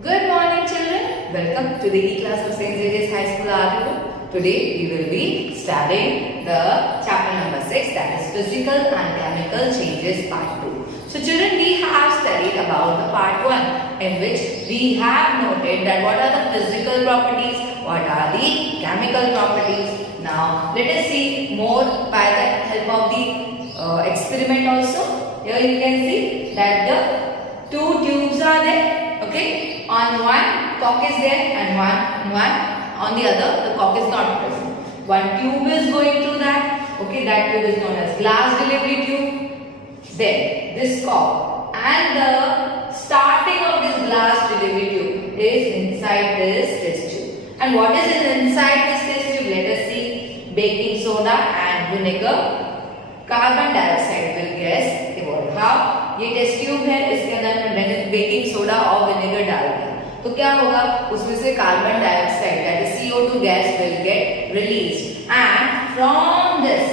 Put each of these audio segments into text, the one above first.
Good morning, children. Welcome to the E-class of St. Xavier's High School, Article. Today we will be studying the chapter number 6, that is Physical and Chemical Changes Part 2. So children, we have studied about the Part 1 in which we have noted that what are the physical properties, what are the chemical properties. Now let us see more by the help of the experiment also. Here you can see that the two tubes are there. Okay. On one, cock is there and one on the other, the cock is not present. One tube is going through that. Okay, that tube is known as glass delivery tube. Then this cock and the starting of this glass delivery tube is inside this test tube. And what is inside this test tube? Let us see. Baking soda and vinegar. Carbon dioxide will gas evolve how ये test tube है, इसके अंदर मैंने baking soda और vinegar डाल दिया तो क्या होगा, उसमें से carbon dioxide that is CO2 gas will get released and from this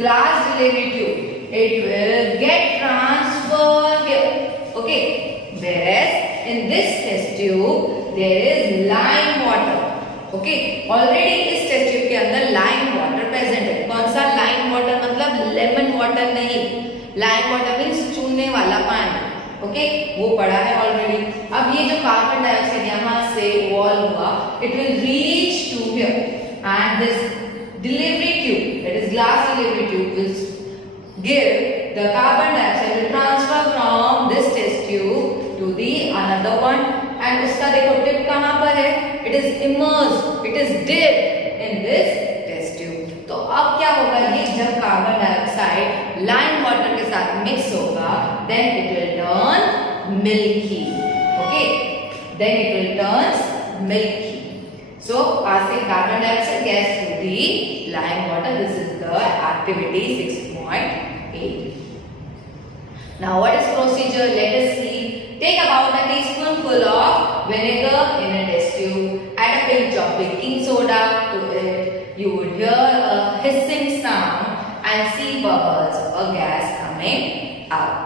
glass delivery tube it will get transferred here. Okay, whereas in this test tube there is lime water. Okay, already इस test tube के अंदर lime water present है. कौन सा lime water? मतलब lemon water नहीं, lime water means चूने वाला पानी. ओके, वो पड़ा है ऑलरेडी. अब ये जो कार्बन डाइऑक्साइड यहाँ से इवॉल्व हुआ, it will reach to here and this delivery tube that is glass delivery tube will give the carbon dioxide will transfer from this test tube to the another one. And उसका देखो tip कहाँ पर है, it is immersed, it is dipped in this test tube. तो अब क्या होगा, ये जब कार्बन डाइऑक्साइड लाइम वाटर के साथ मिक्स होगा then it will turn milky. Okay, then it will turn milky. So passing carbon dioxide gas through the lime water, this is the activity 6.8. Now what is procedure? Let us see. Take about a teaspoonful of vinegar in a test tube. Add a pinch of baking soda to it. You would hear a hissing sound and see bubbles of gas coming out.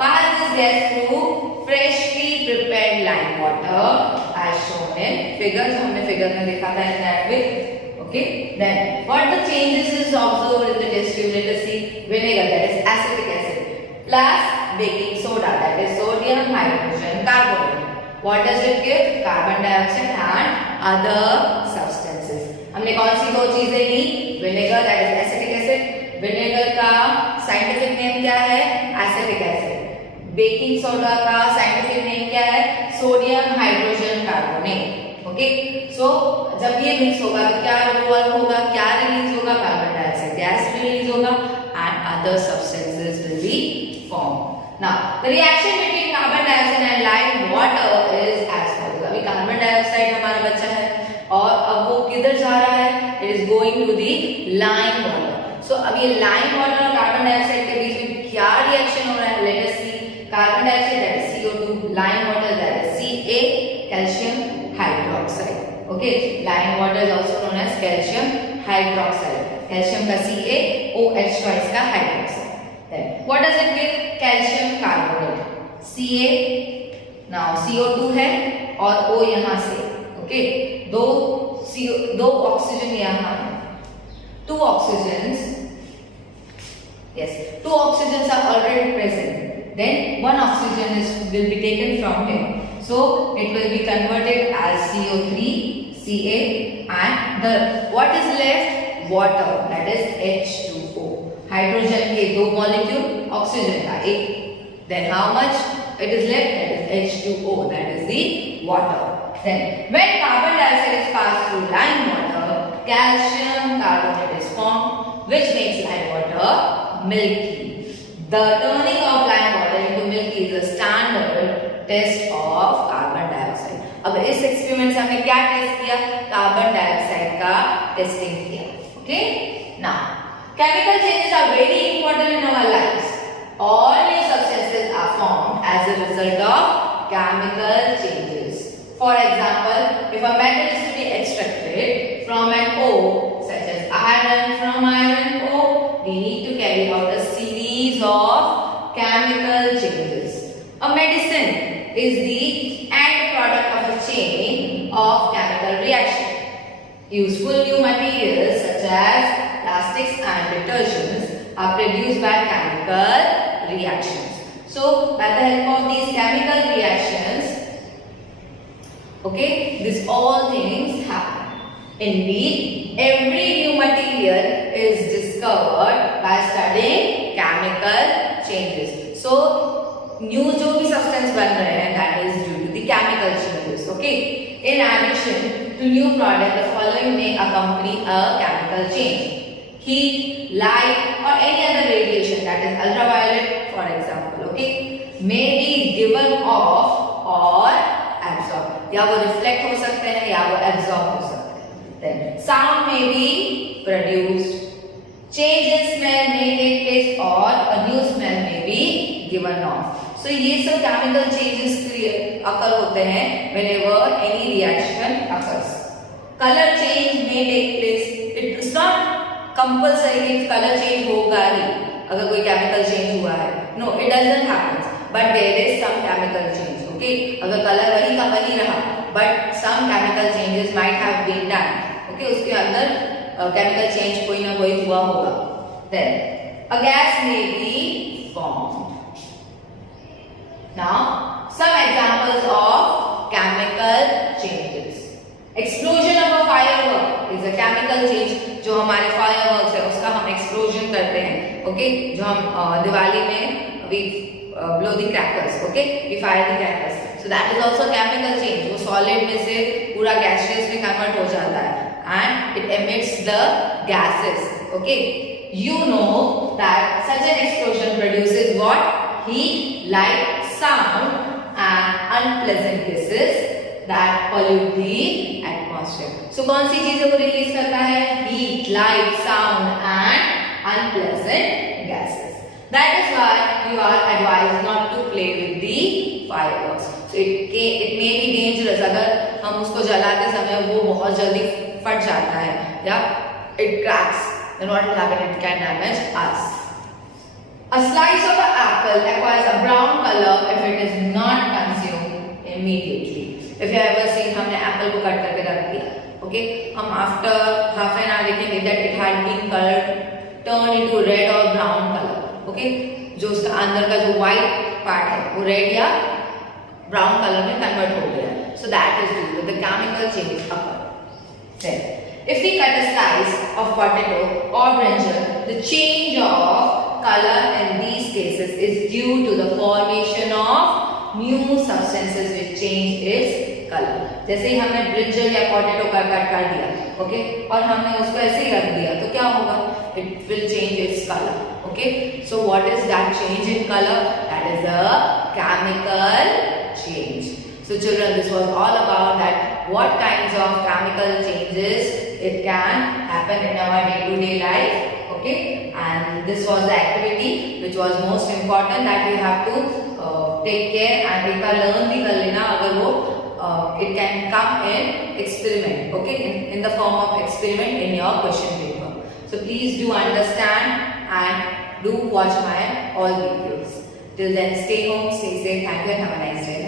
Pass this gas through freshly prepared lime water as shown in figures. हमने figure में देखा था in that way. Okay. Then what the changes is observed in the test tube? Let us see. Vinegar, that is acetic acid, plus baking soda, that is sodium hydrogen carbonate. What does it give? Carbon dioxide and other substances. हमने कौन सी दो चीजें ली? Vinegar, that is acetic acid. Vinegar का scientific name क्या है? Acetic acid. Baking soda का साइंटिफिक नेम क्या है? Sodium hydrogen carbonate. Okay, so जब ये मिक्स होगा तो क्या इवॉल्व होगा, क्या रिलीज होगा? कार्बन डाइऑक्साइड गैस रिलीज होगा and other substances will be formed. Now the reaction between carbon dioxide and lime water is as follows. अभी कार्बन डाइऑक्साइड हमारा बच्चा है और अब वो किधर जा रहा है? It is going to the lime water. So अब ये lime water और कार्बन डाइऑक्साइड के बीच में क्या रिएक्शन हो रहा है? Let us see. Carbon dioxide that is CO2, lime water that is Ca, calcium hydroxide. Okay, lime water is also known as calcium hydroxide. Calcium का Ca, OH twice का hydroxide. Then what does it give? Calcium carbonate. Ca, now CO2 है और O यहाँ से. Okay, दो oxygen यहाँ है. Two oxygens. Yes, two oxygens are already present. Then one oxygen will be taken from here. So it will be converted as CO3, Ca, and what is left? Water, that is H2O. Hydrogen के दो molecule, oxygen का एक. Then how much it is left? That is H2O, that is the water. Then when carbon dioxide is passed through lime water, calcium carbonate is formed, which makes lime water milky. The turning of lime water into milky is a standard test of carbon dioxide. अब इस experiment से हमने क्या test किया? Carbon dioxide का testing किया. Okay, now chemical changes are very important in our lives. All new substances are formed as a result of chemical changes. For example, if a metal is to be extracted from an ore, such as iron from iron ore, we need to carry out a series of chemical changes. A medicine is the end product Useful new materials such as plastics and detergents are produced by chemical reactions. So by the help of these chemical reactions, okay, these all things happen. Indeed, every new material is discovered by studying chemical changes. So new जो भी substance बन रहे हैं, that is due to the chemical changes. Okay. In addition to new product, the following may accompany a chemical change: heat, light, or any other radiation, that is ultraviolet, for example. Okay, may be given off or absorbed. या वो reflect हो सकते हैं या वो absorb हो सकते हैं. Then sound may be produced. Change in smell may take place or a new smell may be given off. So ये सब chemical changes occur होते हैं whenever any reaction occurs. Color change may take place. It is not compulsory कि color change होगा ही अगर कोई chemical change हुआ है. No, it doesn't happen. But there is some chemical change. Okay, अगर color वही का वही रहा, but some chemical changes might have been done. Okay, उसके अंदर chemical change कोई ना कोई हुआ होगा. Then a gas may be formed. Now, some examples of chemical changes. Explosion of a firework is a chemical change. जो हमारे fireworks है उसका हम explosion करते हैं. Okay, जो हम दिवाली में we blow the crackers. Okay, we fire the crackers. So that is also chemical change. वो solid में से पूरा gaseous में convert हो जाता है and it emits the gases. Okay, you know that such an explosion produces what? Heat, light, sound and unpleasant gases that pollute the atmosphere. So कौन सी चीजों को रिलीज करता है? Heat, light, sound and unpleasant gases. That is why you are advised not to play with the fireworks. So it may be dangerous. अगर हम उसको जलाते समय वो बहुत जल्दी फट जाता है या it cracks, then what will happen? It can damage us. A slice of an apple acquires a brown color if it is not consumed immediately. If you have ever seen, हमने apple को cut करके रख दिया, okay? हम after half an hour देखेंगे that it had been colored, turned into red or brown color, okay? जो उसका अंदर का जो white part है वो red या brown color में convert हो गया. So that is due to the chemical change occur. Then, if we cut a slice of potato or brinjal, the change of color in these cases is due to the formation of new substances which change its color. जैसे ही हमने brinjal या potato का cut कर दिया, okay, और हमने उसको ऐसे ही रख दिया, तो क्या होगा? It will change its color. Okay, so what is that change in color? That is a chemical change. So children, this was all about that what kinds of chemical changes it can happen in our day-to-day life. Okay, and this was the activity which was most important that we have to take care and एक बार learn भी कर लेना अगर वो it can come in experiment. Okay, in the form of experiment in your question paper. So please do understand and do watch my all videos. Till then, stay home, stay safe. Thank you and have a nice day.